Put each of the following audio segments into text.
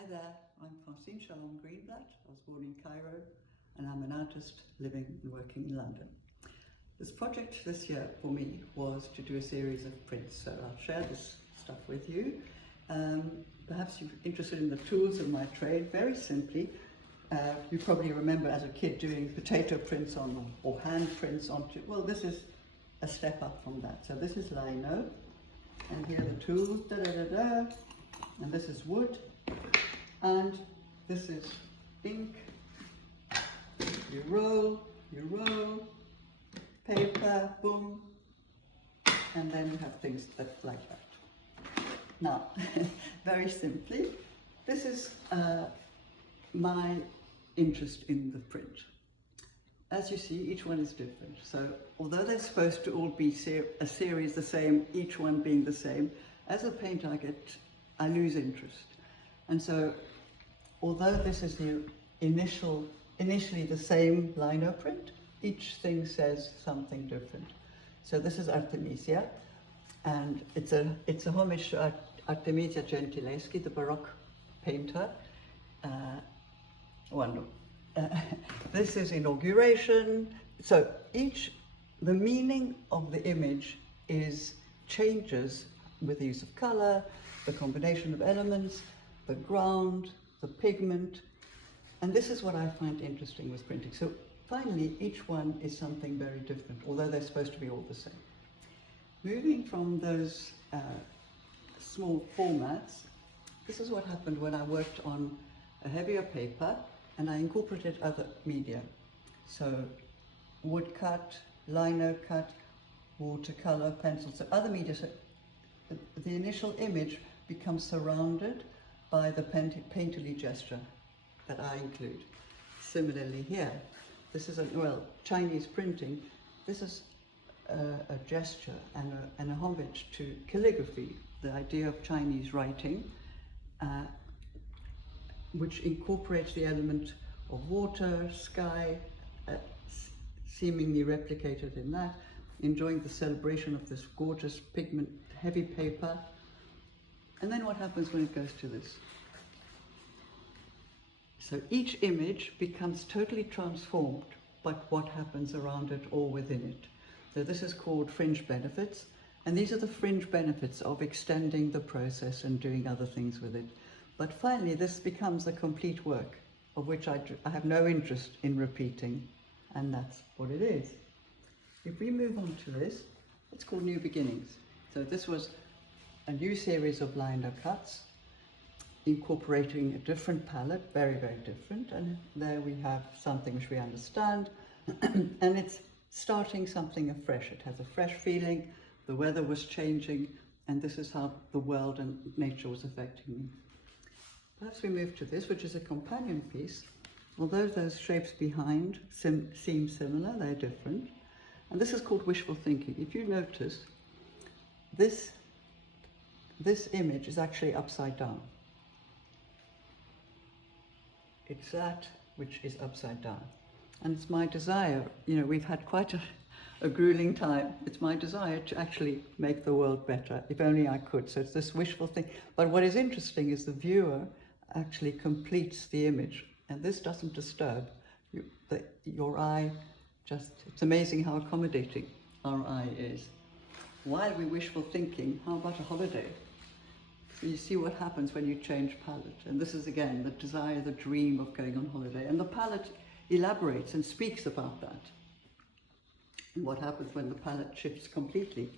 Hi there, I'm Francine Shalom Greenblatt. I was born in Cairo and I'm an artist living and working in London. This project this year for me was to do a series of prints, so I'll share this stuff with you. Perhaps you're interested in the tools of my trade. Very simply, you probably remember as a kid doing potato prints on, or hand prints onto, well, this is a step up from that. So this is lino, and here are the tools, and this is wood, and this is ink. You roll, paper, boom, and then you have things that like that. Now, very simply, this is my interest in the print. As you see, each one is different. So although they're supposed to all be a series the same, each one being the same, as a painter I lose interest. And so although this is the initially the same lino print, each thing says something different. So this is Artemisia, and it's a homage to Artemisia Gentileschi, the Baroque painter. This is Inauguration. So the meaning of the image changes with the use of color, the combination of elements, the ground, the pigment, and this is what I find interesting with printing. So finally, each one is something very different, although they're supposed to be all the same. Moving from those small formats, this is what happened when I worked on a heavier paper and I incorporated other media. So woodcut, lino cut, watercolor, pencil, so other media. So the initial image becomes surrounded by the painterly gesture that I include. Similarly here, this is Chinese printing. This is a gesture and a homage to calligraphy, the idea of Chinese writing, which incorporates the element of water, sky, seemingly replicated in that, enjoying the celebration of this gorgeous pigment, heavy paper. And then what happens when it goes to this? So each image becomes totally transformed by what happens around it or within it. So this is called fringe benefits, and these are the fringe benefits of extending the process and doing other things with it. But finally, this becomes a complete work, of which I have no interest in repeating, and that's what it is. If we move on to this, it's called New Beginnings. So this was a new series of lino cuts, incorporating a different palette, very, very different. And there we have something which we understand, and it's starting something afresh. It has a fresh feeling, the weather was changing, and this is how the world and nature was affecting me. Perhaps we move to this, which is a companion piece. Although those shapes behind seem similar, they're different. And this is called Wishful Thinking. If you notice, this image is actually upside down. It's that which is upside down. And it's my desire, we've had quite a grueling time. It's my desire to actually make the world better, if only I could. So it's this wishful thing. But what is interesting is the viewer actually completes the image. And this doesn't disturb your eye. It's amazing how accommodating our eye is. While we're wishful thinking, how about a holiday? So you see what happens when you change palette. And this is again the desire, the dream of going on holiday. And the palette elaborates and speaks about that. And what happens when the palette shifts completely.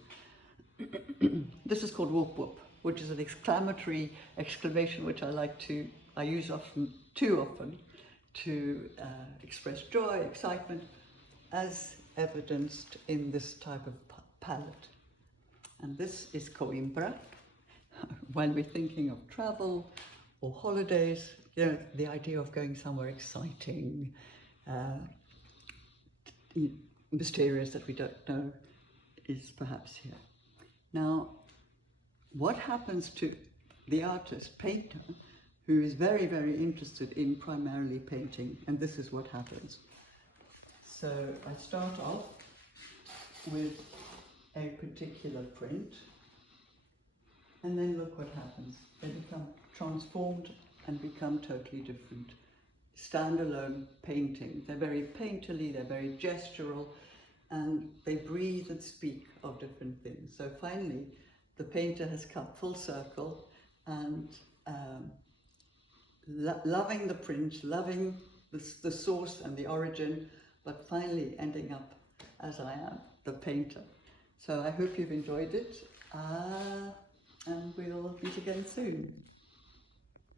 This is called whoop whoop, which is an exclamatory exclamation which I use too often to express joy, excitement, as evidenced in this type of palette. And this is Coimbra. When we're thinking of travel or holidays, the idea of going somewhere exciting, mysterious that we don't know is perhaps here. Now, what happens to the artist, painter, who is very, very interested in primarily painting, and this is what happens. So I start off with a particular print, and then look what happens. They become transformed and become totally different. Standalone paintings. They're very painterly, they're very gestural, and they breathe and speak of different things. So finally, the painter has come full circle and loving the print, loving the source and the origin, but finally ending up as I am, the painter. So I hope you've enjoyed it, and we'll meet again soon.